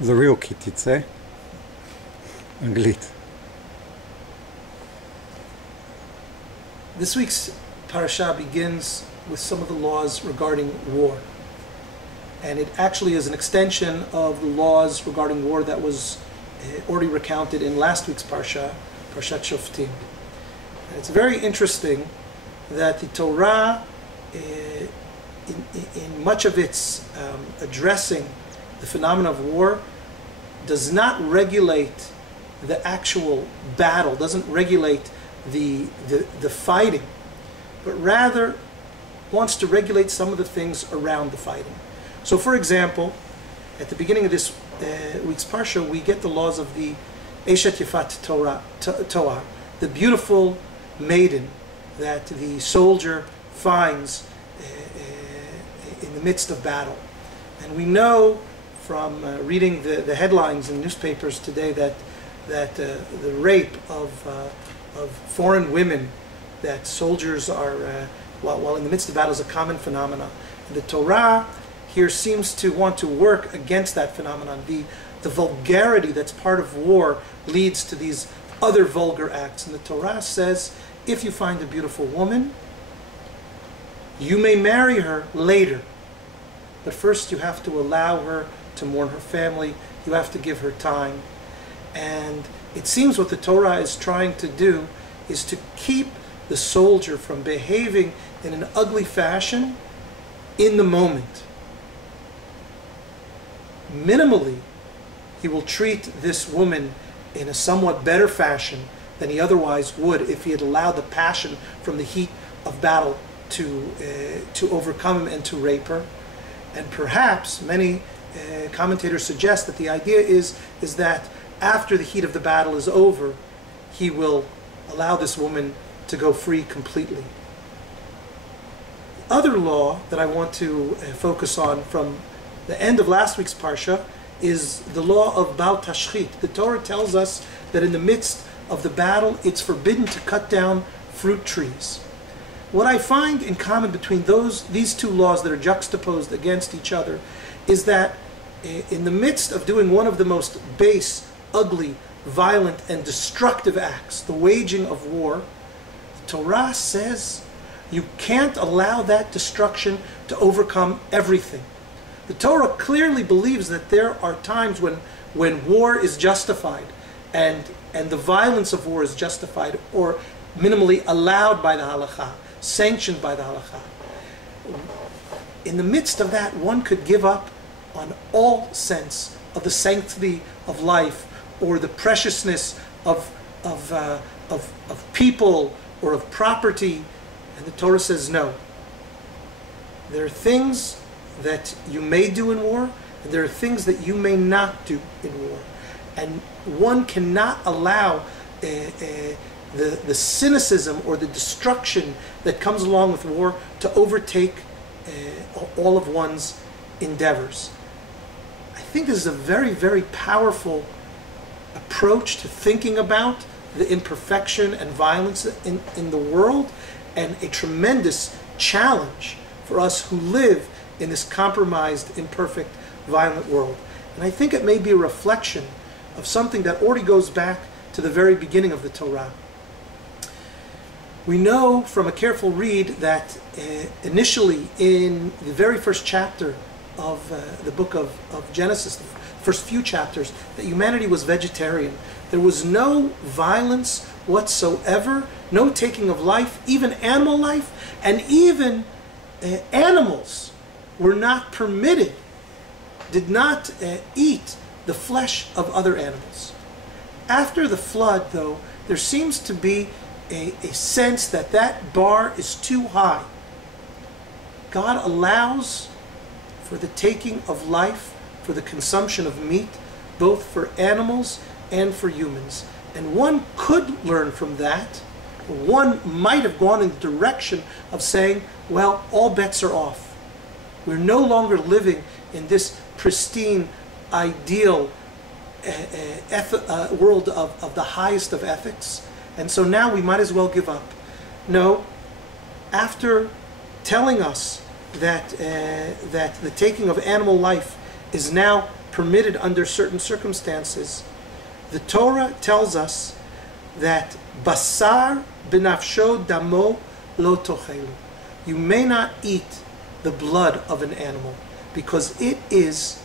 The real Tetze, אנגלית. This week's Parashat begins with some of the laws regarding war. And it actually is an extension of the laws regarding war that was already recounted in last week's Parashat Shoftim. And it's very interesting that the Torah, in much of its addressing the phenomena of war, does not regulate the actual battle, doesn't regulate the fighting, but rather wants to regulate some of the things around the fighting. So, for example, at the beginning of this week's Parsha, we get the laws of the Eshet Yefat Toar, the beautiful maiden that the soldier finds in the midst of battle. And we know from reading the headlines in newspapers today that the rape of foreign women, that soldiers are, while in the midst of battle, is a common phenomenon. And the Torah here seems to want to work against that phenomenon. The vulgarity that's part of war leads to these other vulgar acts. And the Torah says, if you find a beautiful woman, you may marry her later. But first you have to allow her to mourn her family. You have to give her time. And it seems what the Torah is trying to do is to keep the soldier from behaving in an ugly fashion in the moment. Minimally, he will treat this woman in a somewhat better fashion than he otherwise would if he had allowed the passion from the heat of battle to overcome him and to rape her. And perhaps many commentators suggest that the idea is that after the heat of the battle is over, he will allow this woman to go free completely. The other law that I want to focus on from the end of last week's Parsha is the law of Bal Tashchit. The Torah tells us that in the midst of the battle, it's forbidden to cut down fruit trees. What I find in common between these two laws that are juxtaposed against each other is that in the midst of doing one of the most base, ugly, violent, and destructive acts, the waging of war, the Torah says you can't allow that destruction to overcome everything. The Torah clearly believes that there are times when war is justified and the violence of war is justified or minimally allowed by the halakha, sanctioned by the halakha. In the midst of that, one could give up on all sense of the sanctity of life or the preciousness of people or of property. And the Torah says no. There are things that you may do in war, and there are things that you may not do in war. And one cannot allow the cynicism or the destruction that comes along with war to overtake all of one's endeavors. I think this is a very, very powerful approach to thinking about the imperfection and violence in the world, and a tremendous challenge for us who live in this compromised, imperfect, violent world. And I think it may be a reflection of something that already goes back to the very beginning of the Torah. We know from a careful read that initially in the very first chapter of the book of Genesis, the first few chapters, that humanity was vegetarian. There was no violence whatsoever, no taking of life, even animal life, and even animals were not permitted, did not eat the flesh of other animals. After the flood, though, there seems to be a sense that that bar is too high. God allows for the taking of life, for the consumption of meat, both for animals and for humans. And one could learn from that. One might have gone in the direction of saying, well, all bets are off. We're no longer living in this pristine, ideal world of the highest of ethics. And so now we might as well give up. No, after telling us that the taking of animal life is now permitted under certain circumstances, the Torah tells us that basar benafsho damo lo tochelu. You may not eat the blood of an animal because it is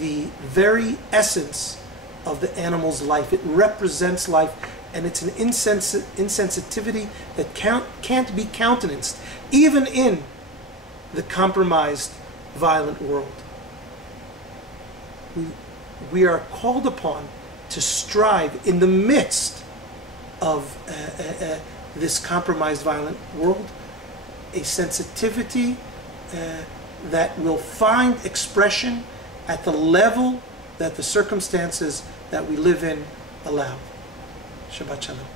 the very essence of the animal's life. It represents life, and it's an insensitivity that can't be countenanced, even in the compromised, violent world. We are called upon to strive in the midst of this compromised, violent world, a sensitivity that will find expression at the level that the circumstances that we live in allow. Shabbat Shalom.